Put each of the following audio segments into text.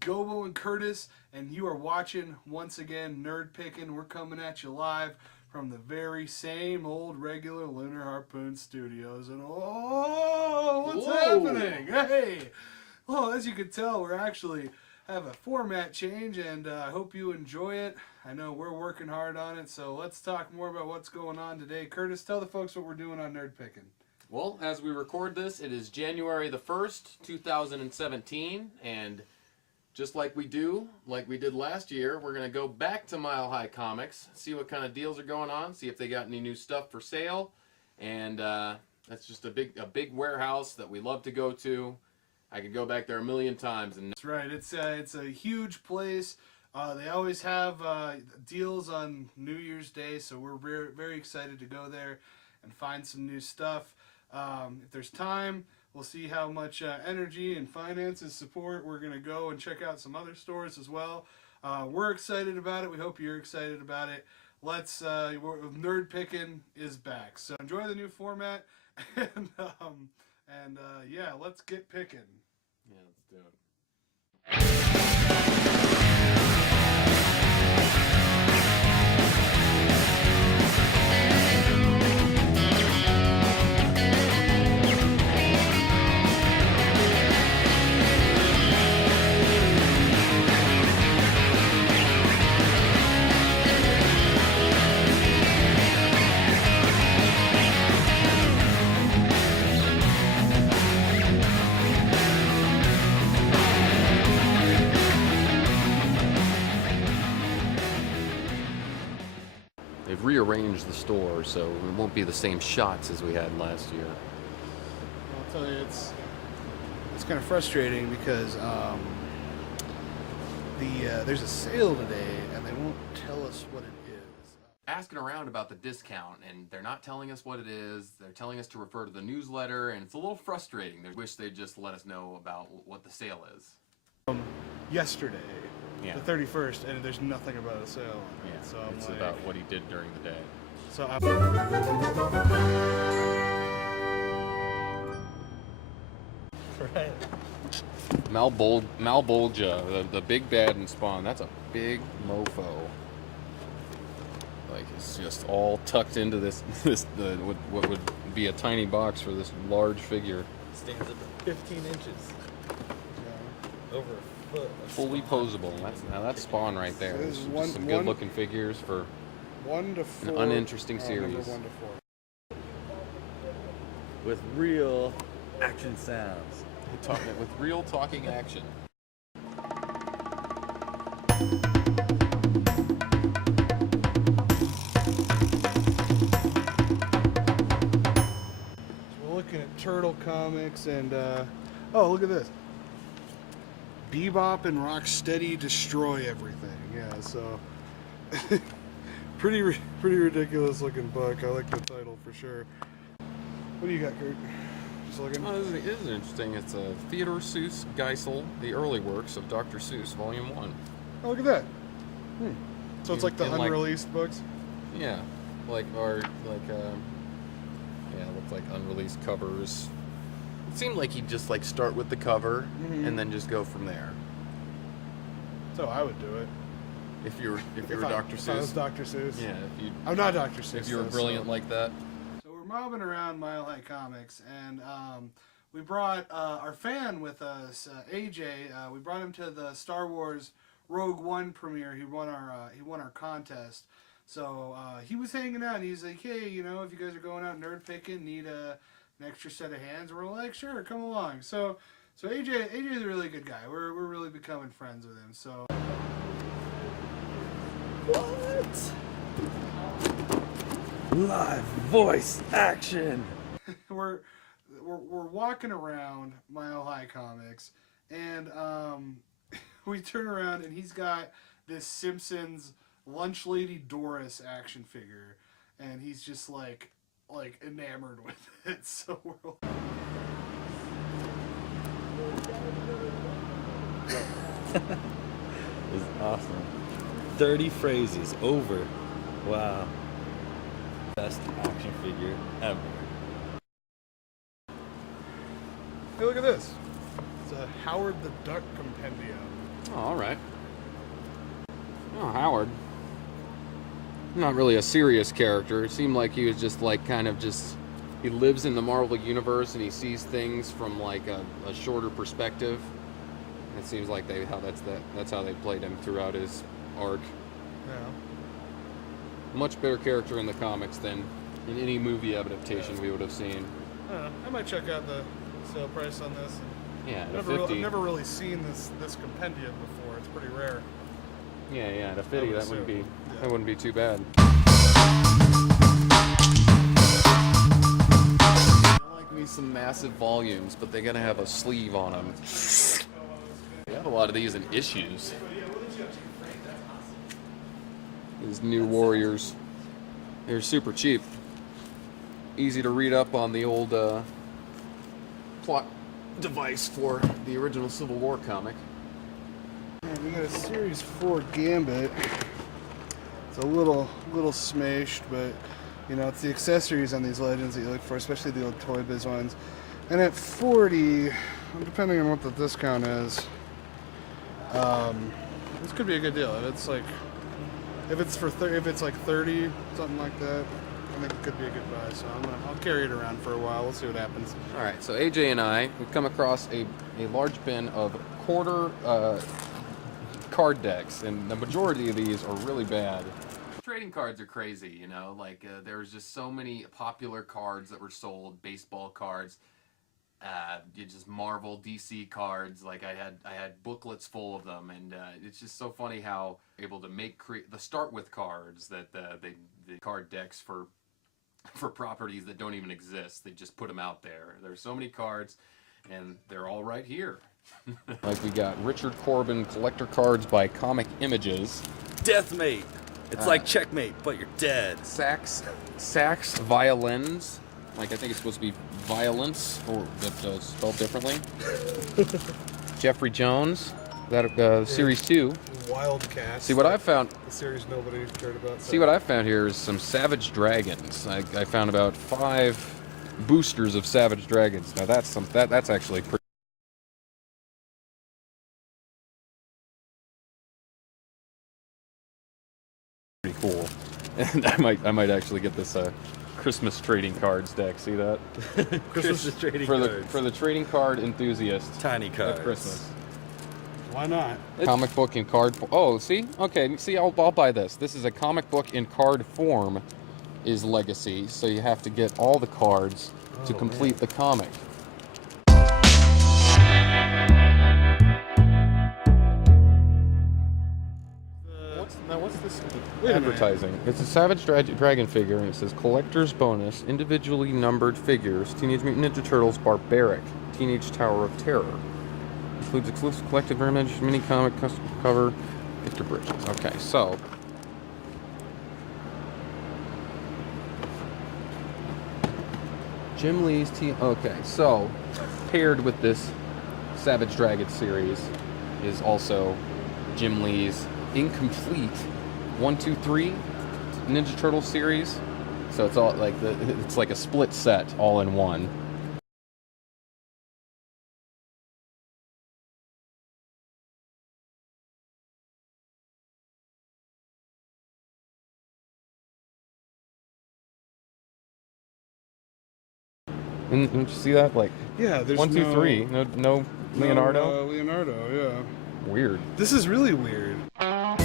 Gobo and Curtis, and you are watching, once again, Nerd Pickin'. We're coming at you live from the very same old regular Lunar Harpoon Studios. And oh, what's happening? Hey! Well, as you can tell, we're actually have a format change, and I hope you enjoy it. I know we're working hard on it, so let's talk more about what's going on today. Curtis, tell the folks what we're doing on Nerd Pickin'. Well, as we record this, it is January the 1st, 2017, and just like we did last year, we're going to go back to Mile High Comics, see what kind of deals are going on, see if they got any new stuff for sale, and that's just a big warehouse that we love to go to. I could go back there a million times. And that's right. It's a huge place. They always have deals on New Year's Day, so we're very, very excited to go there and find some new stuff. If there's time, we'll see how much energy and finances support. We're going to go and check out some other stores as well. We're excited about it. We hope you're excited about it. Nerd Pickin' is back. So enjoy the new format, and yeah, let's get picking. Yeah, let's do it. They've rearranged the store so it won't be the same shots as we had last year. I'll tell you, it's kind of frustrating because there's a sale today and they won't tell us what it is. Asking around about the discount, and they're not telling us what it is. They're telling us to refer to the newsletter, and it's a little frustrating. They wish they'd just let us know about what the sale is. Yesterday. Yeah. The 31st, and there's nothing about a sale on it. Yeah, so it's about what he did during the day. So right. Malbolgia, the big bad in Spawn. That's a big mofo. Like, it's just all tucked into what would be a tiny box for this large figure. Stands up at 15 inches. Yeah. Over a foot. Fully posable. That's Spawn right there. This is some good-looking figures for 1 to 4. an uninteresting series. Number 1 to 4. With real action sounds. With real talking action. We're looking at Turtle Comics, and oh, look at this. Bebop and Rocksteady destroy everything. Yeah, so pretty ridiculous looking book. I like the title for sure. What do you got, Kurt? Just looking. Oh, this is interesting. It's a Theodore Seuss Geisel, the early works of Dr. Seuss, Volume 1. Oh, look at that. So it's like the unreleased books. Yeah, it looked like unreleased covers. It seemed like he'd just start with the cover and then just go from there. So I would do it. If you were Dr. Seuss. If I was Dr. Seuss. Yeah. I'm not Dr. Seuss. If you were brilliant like that. So we're mobbing around Mile High Comics, and we brought our fan with us, AJ. We brought him to the Star Wars Rogue One premiere. He won our contest. So he was hanging out. And he's like, hey, if you guys are going out nerd picking, need an extra set of hands. We're like, sure, come along. So AJ's a really good guy. We're really becoming friends with him. So what? Live voice action. we're walking around Mile High Comics, and we turn around and he's got this Simpsons Lunch Lady Doris action figure, and he's just like enamored with it. So we're It's awesome. 30 phrases over. Wow. Best action figure ever. Hey, look at this. It's a Howard the Duck compendium. Oh, all right. Oh, Howard. Not really a serious character. It seemed like he was just like he lives in the Marvel universe and he sees things from like a shorter perspective. It seems like that's how they played him throughout his arc. Yeah. Much better character in the comics than in any movie adaptation we would have seen. I don't know. I might check out the sale price on this. Yeah, at I've never really seen this compendium before. It's pretty rare. Yeah, at a 50 that wouldn't be too bad. I like me some massive volumes, but they gotta have a sleeve on them. We have a lot of these in issues. These new Warriors. They're super cheap. Easy to read up on the old plot device for the original Civil War comic. And we got a Series 4 Gambit. It's a little smashed, but you know, it's the accessories on these Legends that you look for, especially the old Toy Biz ones. And at 40, depending on what the discount is, this could be a good deal. If it's like 30, something like that, I think it could be a good buy. So I'll carry it around for a while. We'll see what happens. All right, so AJ and I, we've come across a large bin of quarter card decks, and the majority of these are really bad. Trading cards are crazy, you know, like there's just so many popular cards that were sold, baseball cards, just Marvel, DC cards. Like I had booklets full of them, and it's just so funny how able to start with cards that the card decks for properties that don't even exist. They just put them out there. There's so many cards, and they're all right here. Like we got Richard Corbin collector cards by Comic Images. Deathmate. It's like Checkmate, but you're dead. Sax violins. Like I think it's supposed to be violence, or but spelled differently. Jeffrey Jones. That Series 2. Wildcats. See what I found. The series nobody cared about. See what I found here is some Savage Dragons. I found about 5 boosters of Savage Dragons. Now that's actually pretty cool. And I might actually get this Christmas trading cards deck. See that? Christmas trading cards. For the trading card enthusiast. Tiny cards. At Christmas. Why not? Comic book in card form. Oh, see? Okay, see, I'll buy this. This is a comic book in card form is Legacy, so you have to get all the cards to complete the comic. What's this advertising? It's a Savage Dragon figure, and it says collector's bonus, individually numbered figures, Teenage Mutant Ninja Turtles Barbaric, Teenage Tower of Terror. Includes exclusive collective image, mini comic, custom cover, Victor Bridges. Okay, so Jim Lee's okay, so paired with this Savage Dragon series is also Jim Lee's incomplete 1, 2, 3 Ninja Turtle series. So it's all like it's like a split set all in one. And don't you see that? Like, yeah, there's 1, 2, 3. No Leonardo? No, Leonardo, yeah. Weird. This is really weird. I don't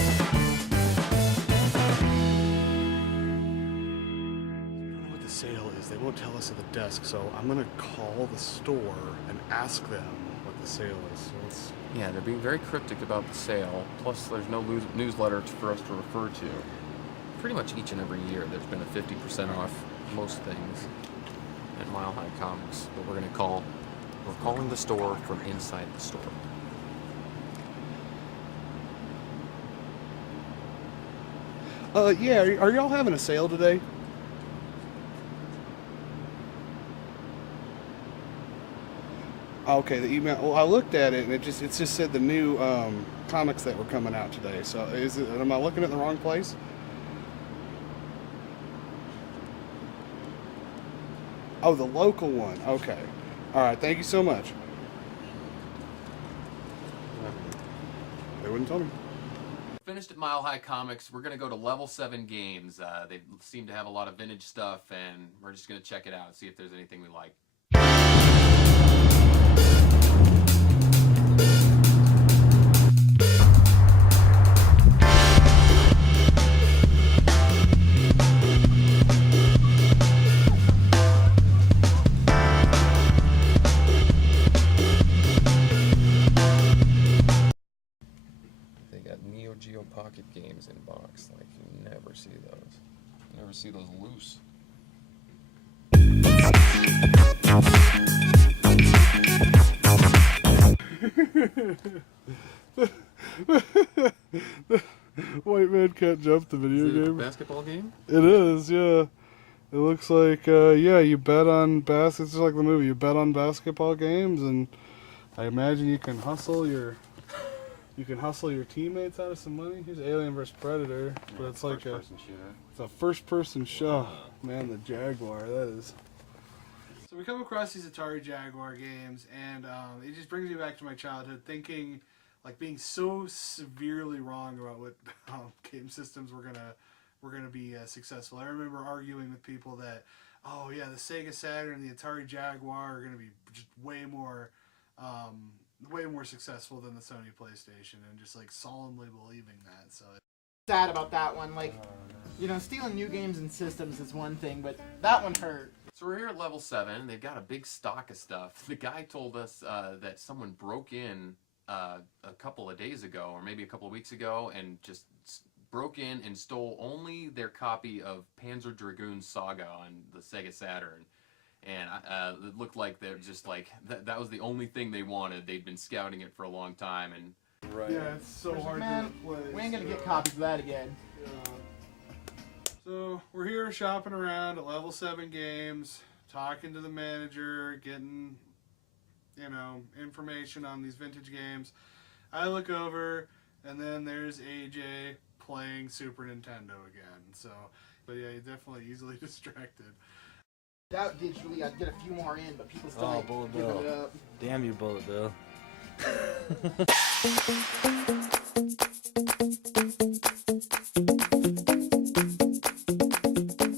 know what the sale is. They won't tell us at the desk, so I'm going to call the store and ask them what the sale is. So yeah, they're being very cryptic about the sale. Plus, there's no newsletter for us to refer to. Pretty much each and every year, there's been a 50% off most things at Mile High Comics, but we're calling the store from inside the store. Yeah, are y'all having a sale today? Okay, the email. Well, I looked at it and it just said the new comics that were coming out today. So am I looking at the wrong place? Oh, the local one. Okay. All right. Thank you so much. wouldn't tell me. Finished at Mile High Comics. We're going to go to Level 7 Games. They seem to have a lot of vintage stuff, and we're just going to check it out, see if there's anything we like. Neo Geo Pocket games in box. Like, you never see those. You never see those loose. White Man Can't Jump, the video Is it a game. basketball game? It is, yeah. It looks like, yeah, you bet on it's just like the movie. You bet on basketball games, and I imagine you can hustle your teammates out of some money. Here's Alien vs Predator, but it's like it's a first-person shot. Man, the Jaguar, that is. So we come across these Atari Jaguar games, and it just brings me back to my childhood, thinking, like, being so severely wrong about what game systems were gonna be successful. I remember arguing with people that, oh yeah, the Sega Saturn and the Atari Jaguar are gonna be just way more successful than the Sony PlayStation, and just like solemnly believing that. So sad about that one. Like, you know, stealing new games and systems is one thing, but that one hurt. So we're here at Level 7. They've got a big stock of stuff. The guy told us that someone broke in a couple of days ago, or maybe a couple of weeks ago, and just broke in and stole only their copy of Panzer Dragoon Saga on the Sega Saturn. And it looked like they're just like, that was the only thing they wanted. They'd been scouting it for a long time. And right. Yeah, it's so hard Man, to replace. we ain't gonna get copies of that again. Yeah. So we're here shopping around at Level 7 Games, talking to the manager, getting, you know, information on these vintage games. I look over, and then there's AJ playing Super Nintendo again. So, but yeah, he's definitely easily distracted. Doubt digitally, I'd get a few more in, but people still Oh, ain't Bullet giving Bill. it up. Damn you, Bullet Bill.